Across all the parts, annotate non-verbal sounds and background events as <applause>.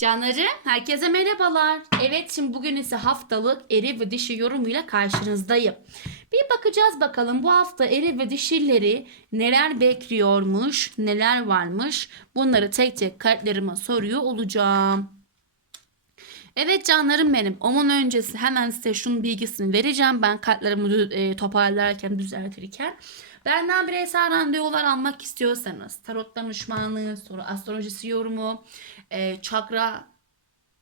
Canlarım, herkese merhabalar. Evet, şimdi bugün ise haftalık eri ve dişi yorumuyla karşınızdayım. Bir bakacağız bakalım bu hafta eri ve dişileri neler bekliyormuş, neler varmış. Bunları tek tek kartlarıma soruyor olacağım. Evet canlarım benim. Onun öncesi hemen size şunun bilgisini vereceğim. Ben kartlarımı e, toparlarken, düzeltirken. Benden bireysel randevular almak istiyorsanız, tarot danışmanlığı, sonra astrolojisi yorumu, e, çakra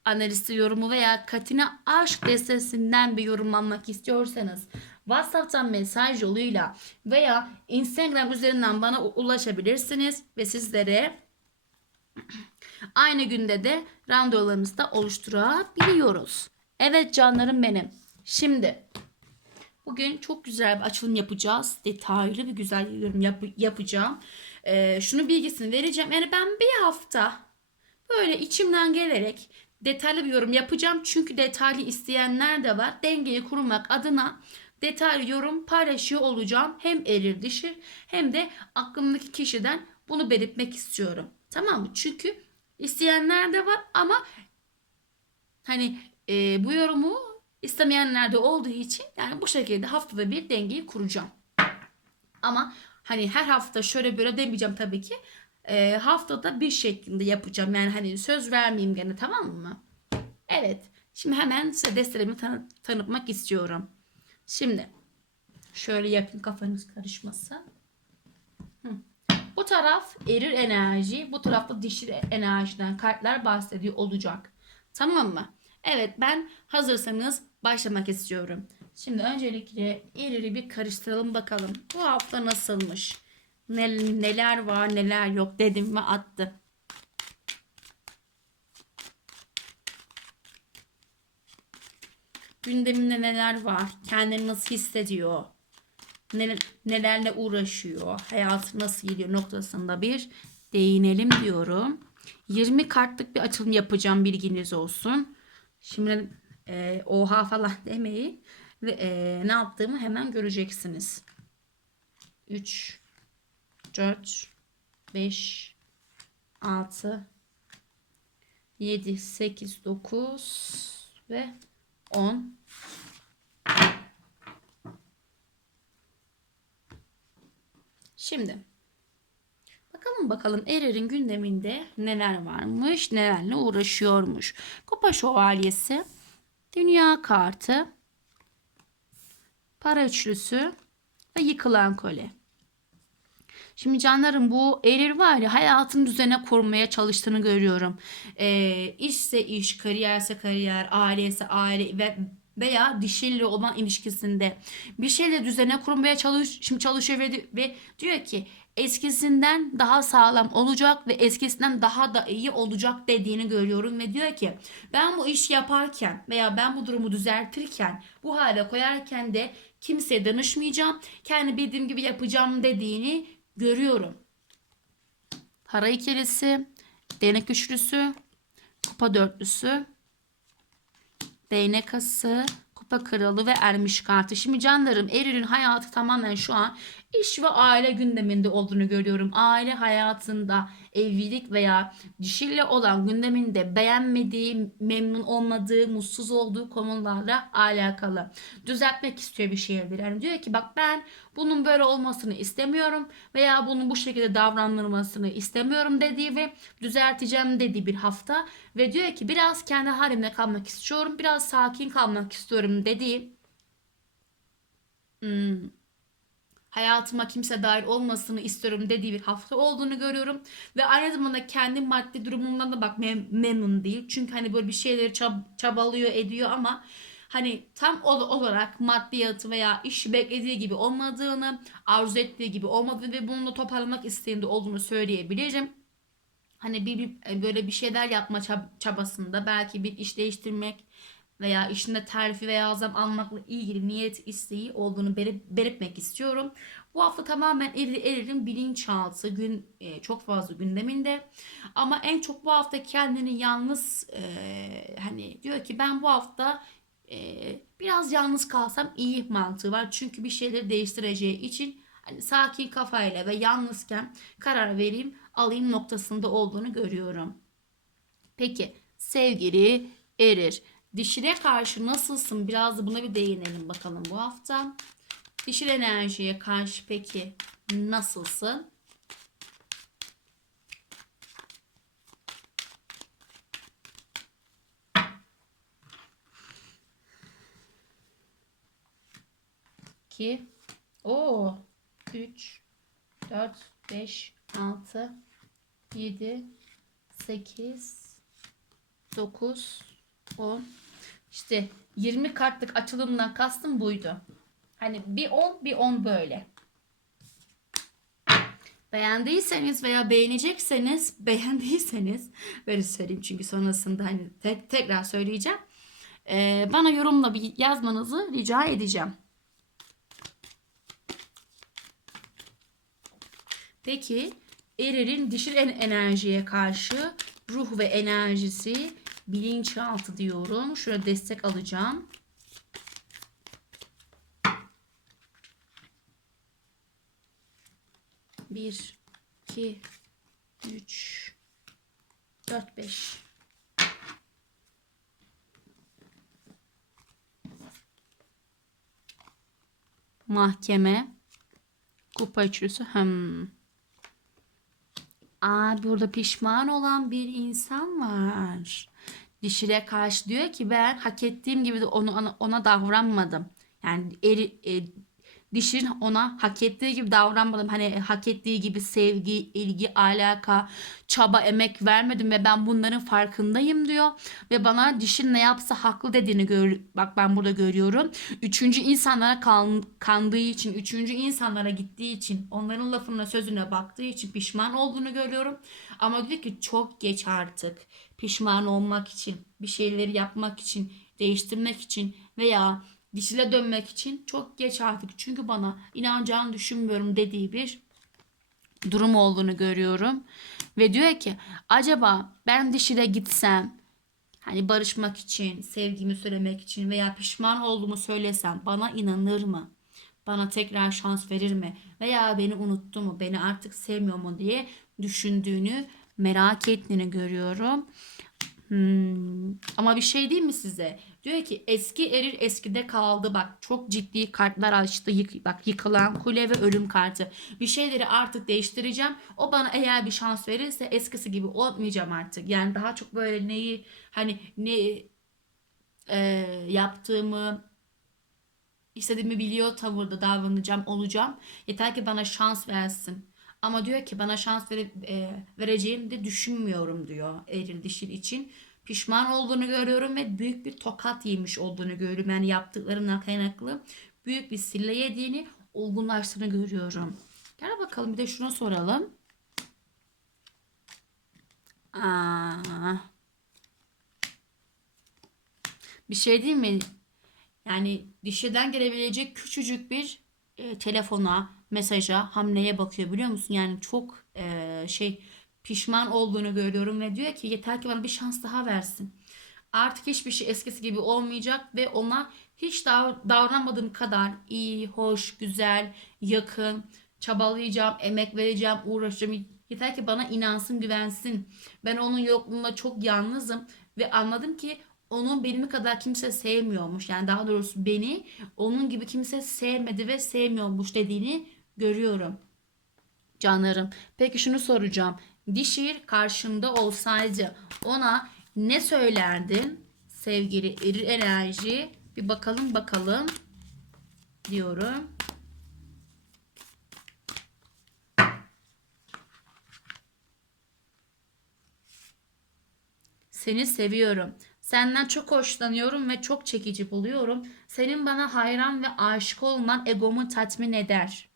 analisti yorumu veya Katina aşk destesinden bir yorum almak istiyorsanız WhatsApp'tan mesaj yoluyla veya Instagram üzerinden bana ulaşabilirsiniz ve sizlere <clears throat> aynı günde de randevularımızı da oluşturabiliyoruz. Evet canlarım benim. Şimdi bugün çok güzel bir açılım yapacağız. Detaylı bir güzel yorum yap- yapacağım. Ee, şunu bilgisini vereceğim. Yani ben bir hafta böyle içimden gelerek detaylı bir yorum yapacağım. Çünkü detaylı isteyenler de var. Dengeyi kurmak adına detaylı yorum paylaşıyor olacağım. Hem erir dişir hem de aklımdaki kişiden bunu belirtmek istiyorum. Tamam mı? Çünkü isteyenler de var ama hani e, bu yorumu istemeyenler de olduğu için yani bu şekilde haftada bir dengeyi kuracağım. Ama hani her hafta şöyle böyle demeyeceğim tabii ki. E, haftada bir şeklinde yapacağım. Yani hani söz vermeyeyim gene tamam mı? Evet. Şimdi hemen size destelerimi tanı- tanıtmak istiyorum. Şimdi şöyle yapayım kafanız karışmasın. Bu taraf erir enerji, bu tarafta dişil enerjiden kartlar bahsediyor olacak. Tamam mı? Evet ben hazırsanız başlamak istiyorum. Şimdi öncelikle eriri bir karıştıralım bakalım. Bu hafta nasılmış? Ne- neler var neler yok dedim ve attı. Gündeminde neler var? Kendini nasıl hissediyor? Ne, nelerle uğraşıyor? Hayatı nasıl gidiyor noktasında bir değinelim diyorum. 20 kartlık bir açılım yapacağım bilginiz olsun. Şimdi e, oha falan <laughs> demeyin. Ve e, ne yaptığımı hemen göreceksiniz. 3 4 5 6 7 8 9 ve 10 Şimdi bakalım bakalım Erer'in gündeminde neler varmış, nelerle uğraşıyormuş. Kupa Şövalyesi, Dünya Kartı, Para Üçlüsü ve Yıkılan Kole. Şimdi canlarım bu erir var ya hayatın düzene kurmaya çalıştığını görüyorum. Ee, işse iş, kariyerse kariyer, aileyse aile ve veya dişiyle olan ilişkisinde bir şeyle düzene kurmaya çalış şimdi çalışıyor ve, ve diyor ki eskisinden daha sağlam olacak ve eskisinden daha da iyi olacak dediğini görüyorum ve diyor ki ben bu işi yaparken veya ben bu durumu düzeltirken bu hale koyarken de kimseye danışmayacağım kendi bildiğim gibi yapacağım dediğini görüyorum. Para ikilisi, değnek üçlüsü, kupa dörtlüsü, değnek ası, kupa kralı ve ermiş kartı. Şimdi canlarım Eril'in hayatı tamamen şu an iş ve aile gündeminde olduğunu görüyorum. Aile hayatında evlilik veya dişiyle olan gündeminde beğenmediği, memnun olmadığı, mutsuz olduğu konularla alakalı. Düzeltmek istiyor bir şeyleri. Yani diyor ki bak ben bunun böyle olmasını istemiyorum veya bunun bu şekilde davranılmasını istemiyorum dediği ve düzelteceğim dediği bir hafta ve diyor ki biraz kendi halimde kalmak istiyorum, biraz sakin kalmak istiyorum dediği hmm, hayatıma kimse dahil olmasını istiyorum dediği bir hafta olduğunu görüyorum. Ve aynı zamanda kendi maddi durumundan da bak mem- memnun değil. Çünkü hani böyle bir şeyleri çab- çabalıyor ediyor ama hani tam ol- olarak maddiyatı veya işi beklediği gibi olmadığını, arzu ettiği gibi olmadığını ve bunu da toparlamak isteğinde olduğunu söyleyebilirim. Hani bir, bir- böyle bir şeyler yapma çab- çabasında belki bir iş değiştirmek veya işinde terfi veya zam almakla ilgili niyet isteği olduğunu belirtmek istiyorum. Bu hafta tamamen Eril, Eril'in bilinçaltı gün e, çok fazla gündeminde. Ama en çok bu hafta kendini yalnız e, hani diyor ki ben bu hafta e, biraz yalnız kalsam iyi mantığı var. Çünkü bir şeyleri değiştireceği için hani sakin kafayla ve yalnızken karar vereyim alayım noktasında olduğunu görüyorum. Peki sevgili erir. Dişile karşı nasılsın? Biraz da buna bir değinelim bakalım bu hafta. Dişil enerjiye karşı peki nasılsın? İki. O. Üç. Dört. Beş. Altı. Yedi. Sekiz. Dokuz. On. İşte 20 kartlık açılımdan kastım buydu. Hani bir 10 bir 10 böyle. Beğendiyseniz veya beğenecekseniz <laughs> beğendiyseniz böyle söyleyeyim çünkü sonrasında hani te- tekrar söyleyeceğim. Ee, bana yorumla bir yazmanızı rica edeceğim. Peki Erir'in dişil en- enerjiye karşı ruh ve enerjisi bilinçaltı diyorum. Şöyle destek alacağım. Bir, iki, üç, dört, beş. Mahkeme. Kupa üçlüsü. Hmm. Aa, burada pişman olan bir insan var. Dişire karşı diyor ki ben hak ettiğim gibi de onu ona, ona davranmadım. Yani eri, e, dişirin ona hak ettiği gibi davranmadım. Hani hak ettiği gibi sevgi, ilgi, alaka, çaba, emek vermedim ve ben bunların farkındayım diyor. Ve bana dişin ne yapsa haklı dediğini gör bak ben burada görüyorum. Üçüncü insanlara kan, kandığı için, üçüncü insanlara gittiği için, onların lafına sözüne baktığı için pişman olduğunu görüyorum. Ama diyor ki çok geç artık. Pişman olmak için, bir şeyleri yapmak için, değiştirmek için veya dişile dönmek için çok geç artık. Çünkü bana inanacağını düşünmüyorum dediği bir durum olduğunu görüyorum. Ve diyor ki acaba ben dişile gitsem hani barışmak için, sevgimi söylemek için veya pişman olduğumu söylesem bana inanır mı? Bana tekrar şans verir mi? Veya beni unuttu mu? Beni artık sevmiyor mu diye düşündüğünü, merak ettiğini görüyorum. Hmm. Ama bir şey değil mi size? Diyor ki eski erir eskide kaldı. Bak çok ciddi kartlar açtı. Yık, bak yıkılan kule ve ölüm kartı. Bir şeyleri artık değiştireceğim. O bana eğer bir şans verirse eskisi gibi olmayacağım artık. Yani daha çok böyle neyi hani ne e, yaptığımı istediğimi biliyor tavırda davranacağım olacağım. Yeter ki bana şans versin. Ama diyor ki bana şans vere, e, vereceğini de düşünmüyorum diyor eril dişil için. Pişman olduğunu görüyorum ve büyük bir tokat yemiş olduğunu görüyorum. Yani yaptıklarından kaynaklı büyük bir sille yediğini, olgunlaştığını görüyorum. Gel bakalım bir de şunu soralım. Aa, bir şey değil mi? Yani dişiden gelebilecek küçücük bir e, telefona, mesaja, hamleye bakıyor biliyor musun? Yani çok e, şey pişman olduğunu görüyorum ve diyor ki yeter ki bana bir şans daha versin. Artık hiçbir şey eskisi gibi olmayacak ve ona hiç dav- davranmadığım kadar iyi, hoş, güzel, yakın, çabalayacağım, emek vereceğim, uğraşacağım. Yeter ki bana inansın, güvensin. Ben onun yokluğunda çok yalnızım ve anladım ki onun benim kadar kimse sevmiyormuş. Yani daha doğrusu beni onun gibi kimse sevmedi ve sevmiyormuş dediğini görüyorum. Canlarım. Peki şunu soracağım. Dişir karşında olsaydı ona ne söylerdin? Sevgili enerji. Bir bakalım bakalım diyorum. Seni seviyorum. Senden çok hoşlanıyorum ve çok çekici buluyorum. Senin bana hayran ve aşık olman egomu tatmin eder.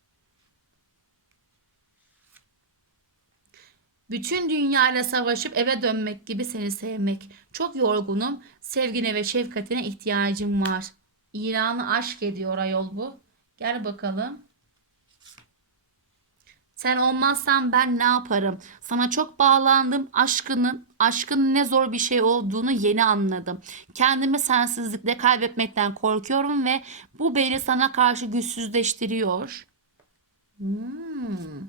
Bütün dünyayla savaşıp eve dönmek gibi seni sevmek. Çok yorgunum. Sevgine ve şefkatine ihtiyacım var. İran'ı aşk ediyor ayol bu. Gel bakalım. Sen olmazsan ben ne yaparım? Sana çok bağlandım. Aşkının, aşkın ne zor bir şey olduğunu yeni anladım. Kendimi sensizlikle kaybetmekten korkuyorum ve bu beni sana karşı güçsüzleştiriyor. Hmm.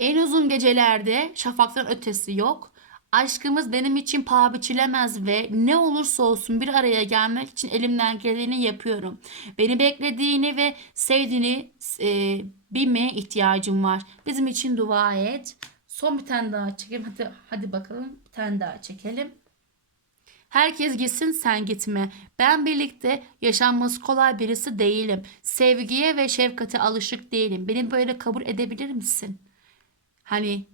En uzun gecelerde şafaktan ötesi yok. Aşkımız benim için paha biçilemez ve ne olursa olsun bir araya gelmek için elimden geleni yapıyorum. Beni beklediğini ve sevdiğini e, bilmeye ihtiyacım var. Bizim için dua et. Son bir tane daha çekelim. Hadi, hadi bakalım bir tane daha çekelim. Herkes gitsin sen gitme. Ben birlikte yaşanması kolay birisi değilim. Sevgiye ve şefkate alışık değilim. Beni böyle kabul edebilir misin? Hani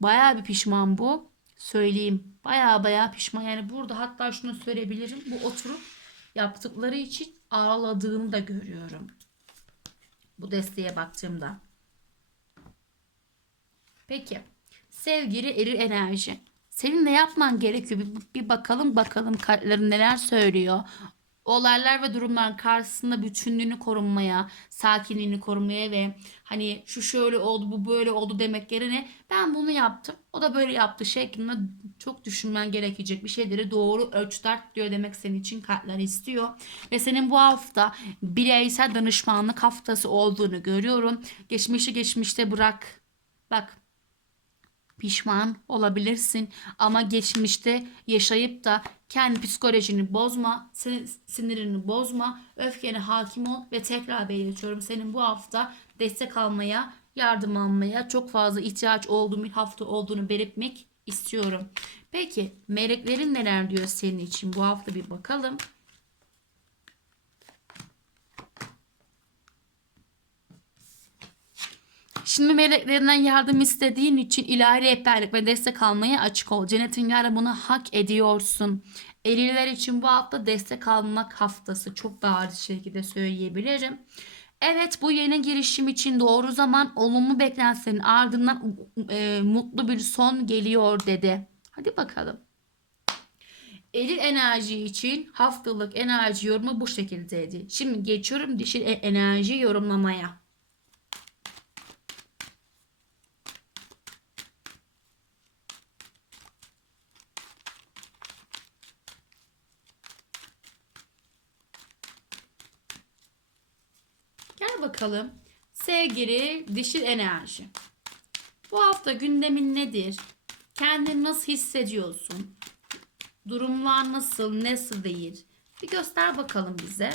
bayağı bir pişman bu. Söyleyeyim. Bayağı bayağı pişman. Yani burada hatta şunu söyleyebilirim. Bu oturup yaptıkları için ağladığını da görüyorum. Bu desteğe baktığımda. Peki. Sevgili eril enerji. Senin ne yapman gerekiyor? Bir, bir bakalım bakalım kartların neler söylüyor. Olaylar ve durumlar karşısında bütünlüğünü korunmaya, sakinliğini korumaya ve hani şu şöyle oldu bu böyle oldu demek yerine ben bunu yaptım o da böyle yaptı şeklinde çok düşünmen gerekecek bir şeyleri doğru ölçütart diyor demek senin için kartlar istiyor. Ve senin bu hafta bireysel danışmanlık haftası olduğunu görüyorum. Geçmişi geçmişte bırak. Bak pişman olabilirsin ama geçmişte yaşayıp da kendi psikolojini bozma, sin- sinirini bozma, öfkene hakim ol ve tekrar belirtiyorum. Senin bu hafta destek almaya, yardım almaya çok fazla ihtiyaç olduğu bir hafta olduğunu belirtmek istiyorum. Peki meleklerin neler diyor senin için bu hafta bir bakalım. Şimdi meleklerinden yardım istediğin için ilahi rehberlik ve destek almaya açık ol. Cennetin yarı bunu hak ediyorsun. Eriler için bu hafta destek almak haftası. Çok bariz şekilde söyleyebilirim. Evet bu yeni girişim için doğru zaman olumlu beklentilerin ardından e, mutlu bir son geliyor dedi. Hadi bakalım. Eril enerji için haftalık enerji yorumu bu şekildeydi. Şimdi geçiyorum dişil e- enerji yorumlamaya. Gel bakalım. Sevgili dişil enerji. Bu hafta gündemin nedir? Kendini nasıl hissediyorsun? Durumlar nasıl, nasıl değil? Bir göster bakalım bize.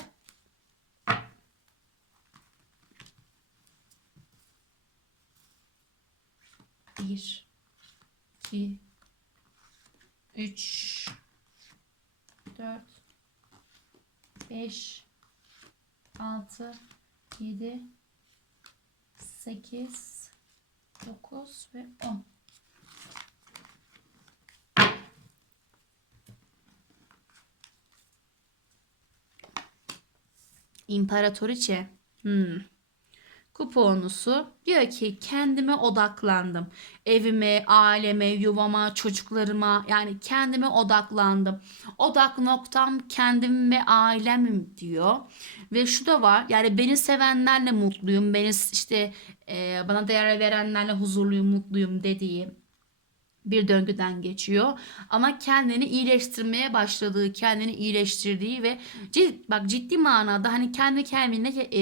Bir, iki, üç, dört, beş, altı, 7 8 9 ve 10 İmparatoriçe. Hmm. Kuponusu diyor ki kendime odaklandım. Evime, aileme, yuvama, çocuklarıma yani kendime odaklandım. Odak noktam kendim ve ailemim diyor. Ve şu da var yani beni sevenlerle mutluyum. Beni işte e, bana değer verenlerle huzurluyum, mutluyum dediği bir döngüden geçiyor. Ama kendini iyileştirmeye başladığı, kendini iyileştirdiği ve cid, bak ciddi manada hani kendi kendine e,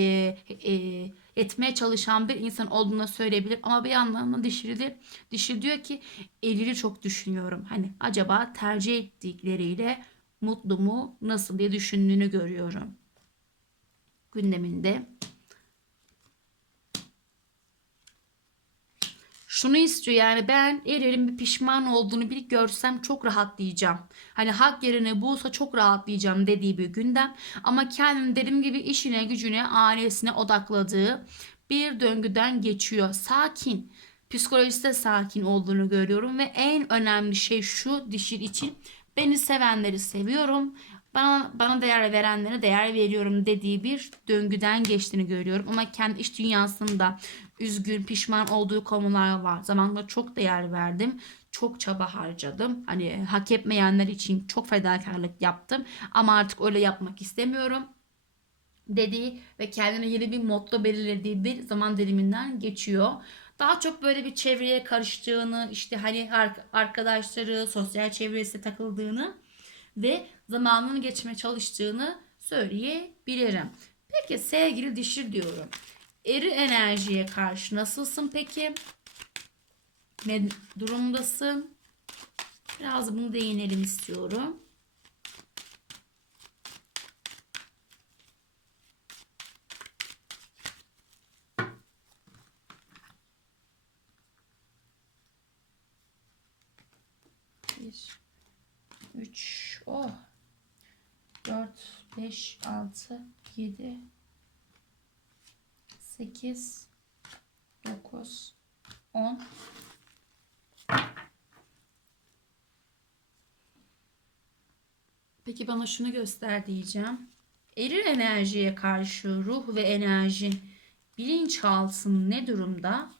e, etmeye çalışan bir insan olduğunu söyleyebilir. Ama bir yandan da dişili, dişi diyor ki erili çok düşünüyorum. Hani acaba tercih ettikleriyle mutlu mu nasıl diye düşündüğünü görüyorum. Gündeminde. Şunu istiyor yani ben Eril'in bir pişman olduğunu bir görsem çok rahatlayacağım. Hani hak yerine bulsa çok rahatlayacağım dediği bir gündem. Ama kendini dediğim gibi işine gücüne ailesine odakladığı bir döngüden geçiyor. Sakin. Psikolojisi sakin olduğunu görüyorum ve en önemli şey şu dişil için beni sevenleri seviyorum. Bana, bana değer verenlere değer veriyorum dediği bir döngüden geçtiğini görüyorum. Ama kendi iş dünyasında üzgün, pişman olduğu konular var. Zamanında çok değer verdim. Çok çaba harcadım. Hani hak etmeyenler için çok fedakarlık yaptım. Ama artık öyle yapmak istemiyorum dediği ve kendine yeni bir motto belirlediği bir zaman diliminden geçiyor. Daha çok böyle bir çevreye karıştığını, işte hani arkadaşları, sosyal çevresi takıldığını ve zamanını geçmeye çalıştığını söyleyebilirim. Peki sevgili dişi diyorum. Eri enerjiye karşı nasılsın peki? Ne durumdasın? Biraz bunu değinelim istiyorum. Bir, üç, oh. Dört, beş, altı, yedi, sekiz, dokuz, on. Peki bana şunu göster diyeceğim. Eril enerjiye karşı ruh ve enerji bilinçaltın ne durumda?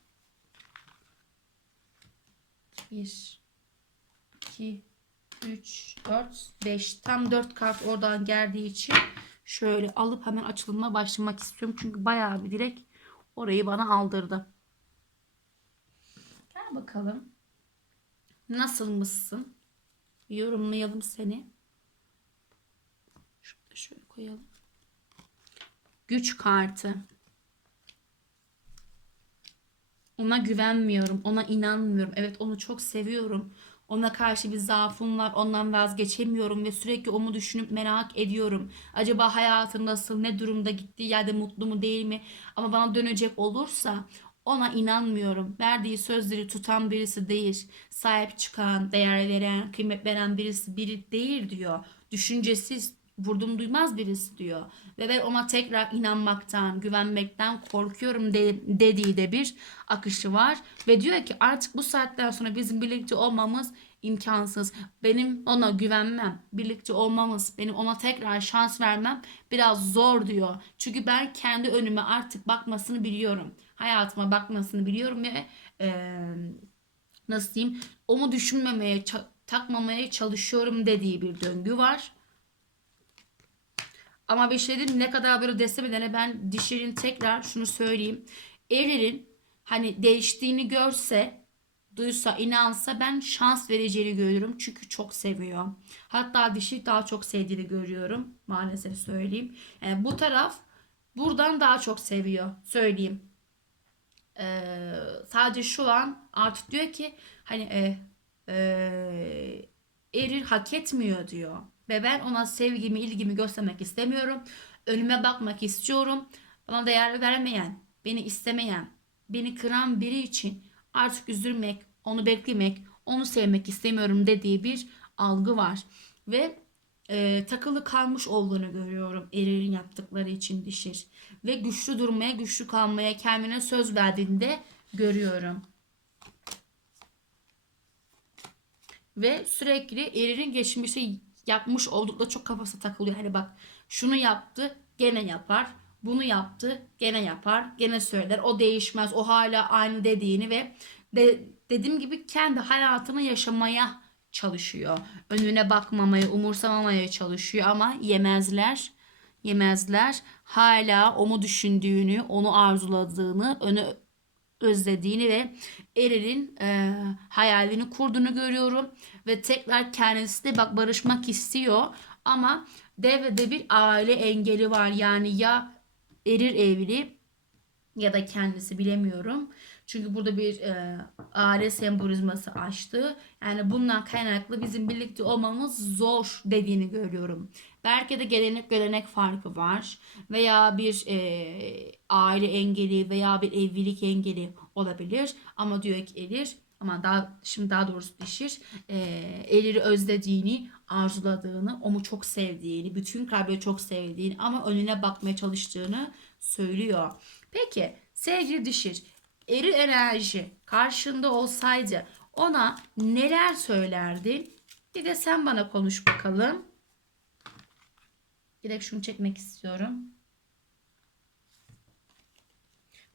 1 2 3 4 5 tam 4 kart oradan geldiği için şöyle alıp hemen açılımına başlamak istiyorum. Çünkü bayağı bir direkt orayı bana aldırdı. Gel bakalım. Nasıl mısın? Yorumlayalım seni. Şurada şöyle koyalım. Güç kartı. Ona güvenmiyorum. Ona inanmıyorum. Evet onu çok seviyorum. Ona karşı bir zaafım var. Ondan vazgeçemiyorum ve sürekli onu düşünüp merak ediyorum. Acaba hayatı nasıl, ne durumda gittiği yerde mutlu mu değil mi? Ama bana dönecek olursa ona inanmıyorum. Verdiği sözleri tutan birisi değil. Sahip çıkan, değer veren, kıymet veren birisi biri değil diyor. Düşüncesiz, vurdum duymaz birisi diyor. Ve ben ona tekrar inanmaktan, güvenmekten korkuyorum de, dediği de bir akışı var. Ve diyor ki artık bu saatten sonra bizim birlikte olmamız imkansız. Benim ona güvenmem, birlikte olmamız, benim ona tekrar şans vermem biraz zor diyor. Çünkü ben kendi önüme artık bakmasını biliyorum. Hayatıma bakmasını biliyorum ve eee nasıl diyeyim onu düşünmemeye, takmamaya çalışıyorum dediği bir döngü var. Ama bir şey diyeyim ne kadar böyle desem edene ben dişirin tekrar şunu söyleyeyim. Eril'in hani değiştiğini görse, duysa, inansa ben şans vereceğini görüyorum. Çünkü çok seviyor. Hatta dişi daha çok sevdiğini görüyorum. Maalesef söyleyeyim. Yani bu taraf buradan daha çok seviyor. Söyleyeyim. Ee, sadece şu an artık diyor ki hani e, e, Eril hak etmiyor diyor. Ve ben ona sevgimi, ilgimi göstermek istemiyorum. Önüme bakmak istiyorum. Bana değer vermeyen, beni istemeyen, beni kıran biri için artık üzülmek, onu beklemek, onu sevmek istemiyorum dediği bir algı var. Ve e, takılı kalmış olduğunu görüyorum Eril'in yaptıkları için dişir. Ve güçlü durmaya, güçlü kalmaya kendine söz verdiğini de görüyorum. Ve sürekli Eril'in geçmişi yapmış oldukça çok kafası takılıyor. Hani bak şunu yaptı gene yapar. Bunu yaptı gene yapar. Gene söyler. O değişmez. O hala aynı dediğini ve de, dediğim gibi kendi hayatını yaşamaya çalışıyor. Önüne bakmamaya, umursamamaya çalışıyor ama yemezler. Yemezler. Hala onu düşündüğünü, onu arzuladığını, onu özlediğini ve Eril'in e, hayalini kurduğunu görüyorum ve tekrar kendisi de bak barışmak istiyor ama devrede bir aile engeli var yani ya Eril evli ya da kendisi bilemiyorum. Çünkü burada bir e, aile sembolizması açtı. Yani bundan kaynaklı bizim birlikte olmamız zor dediğini görüyorum. Belki de gelenek görenek farkı var. Veya bir e, aile engeli veya bir evlilik engeli olabilir. Ama diyor ki Elir ama daha şimdi daha doğrusu dişir e, Elir'i özlediğini, arzuladığını, onu çok sevdiğini, bütün kalbiyle çok sevdiğini ama önüne bakmaya çalıştığını söylüyor. Peki sevgili dişir eril enerji karşında olsaydı ona neler söylerdin? Bir de sen bana konuş bakalım. Direkt şunu çekmek istiyorum.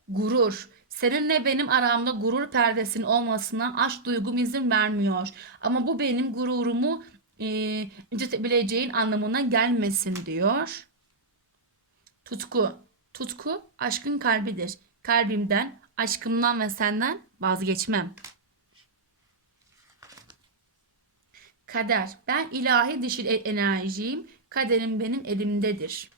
Gurur. Seninle benim aramda gurur perdesinin olmasına aşk duygum izin vermiyor. Ama bu benim gururumu e, incitebileceğin anlamına gelmesin diyor. Tutku. Tutku aşkın kalbidir. Kalbimden, aşkımdan ve senden vazgeçmem. Kader. Ben ilahi dişil e- enerjiyim. Kaderim benim elimdedir.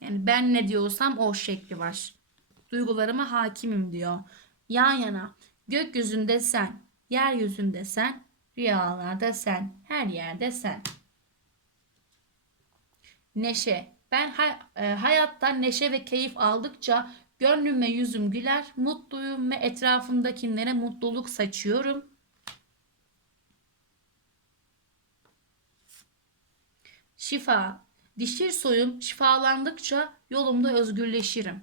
Yani ben ne diyorsam o şekli var. Duygularıma hakimim diyor. Yan yana. Gökyüzünde sen. Yeryüzünde sen, rüyalarda sen, her yerde sen. Neşe. Ben hay- e, neşe ve keyif aldıkça gönlüme yüzüm güler, mutluyum ve etrafımdakilere mutluluk saçıyorum. Şifa. Dişir soyum şifalandıkça yolumda özgürleşirim.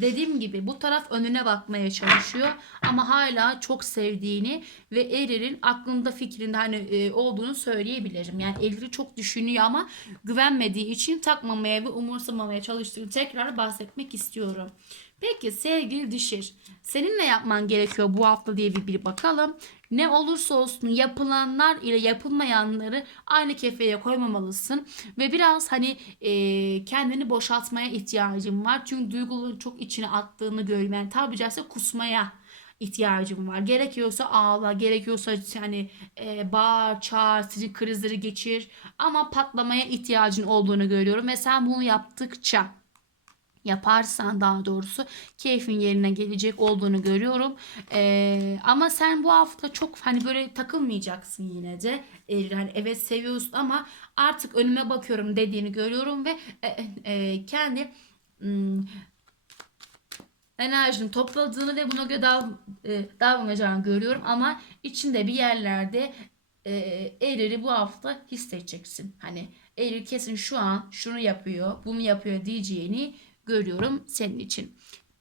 Dediğim gibi bu taraf önüne bakmaya çalışıyor ama hala çok sevdiğini ve Erir'in aklında fikrinde hani e, olduğunu söyleyebilirim. Yani Erir'i çok düşünüyor ama güvenmediği için takmamaya ve umursamamaya çalıştığını tekrar bahsetmek istiyorum. Peki sevgili Dişir, senin ne yapman gerekiyor bu hafta diye bir, bir bakalım. Ne olursa olsun yapılanlar ile yapılmayanları aynı kefeye koymamalısın ve biraz hani e, kendini boşaltmaya ihtiyacın var. Çünkü duyguların çok içine attığını görüyorum. Yani tabi caizse kusmaya ihtiyacım var. Gerekiyorsa ağla, gerekiyorsa hani e, bağır, çağır, sinir krizleri geçir ama patlamaya ihtiyacın olduğunu görüyorum ve sen bunu yaptıkça yaparsan daha doğrusu keyfin yerine gelecek olduğunu görüyorum. Ee, ama sen bu hafta çok hani böyle takılmayacaksın yine de. Ee, hani evet seviyorsun ama artık önüme bakıyorum dediğini görüyorum ve e, e, kendi hmm, enerjini topladığını ve buna göre dav, e, davranacağını görüyorum ama içinde bir yerlerde e, Erir'i bu hafta hissedeceksin. Hani Erir kesin şu an şunu yapıyor, bunu yapıyor diyeceğini görüyorum senin için.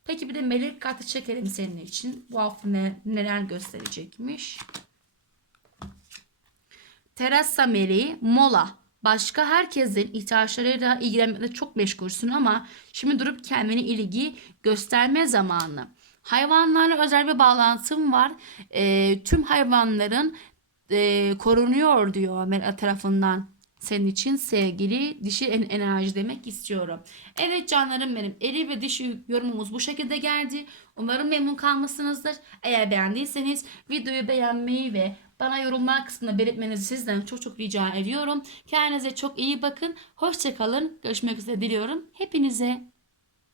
Peki bir de melek kartı çekelim senin için. Bu hafta ne, neler gösterecekmiş? Terasa meleği mola. Başka herkesin ihtiyaçlarıyla ilgilenmekle çok meşgulsün ama şimdi durup kendine ilgi gösterme zamanı. Hayvanlarla özel bir bağlantım var. Ee, tüm hayvanların e, korunuyor diyor Mela tarafından senin için sevgili dişi en enerji demek istiyorum. Evet canlarım benim eri ve dişi yorumumuz bu şekilde geldi. Umarım memnun kalmışsınızdır. Eğer beğendiyseniz videoyu beğenmeyi ve bana yorumlar kısmında belirtmenizi sizden çok çok rica ediyorum. Kendinize çok iyi bakın. Hoşçakalın. Görüşmek üzere diliyorum. Hepinize.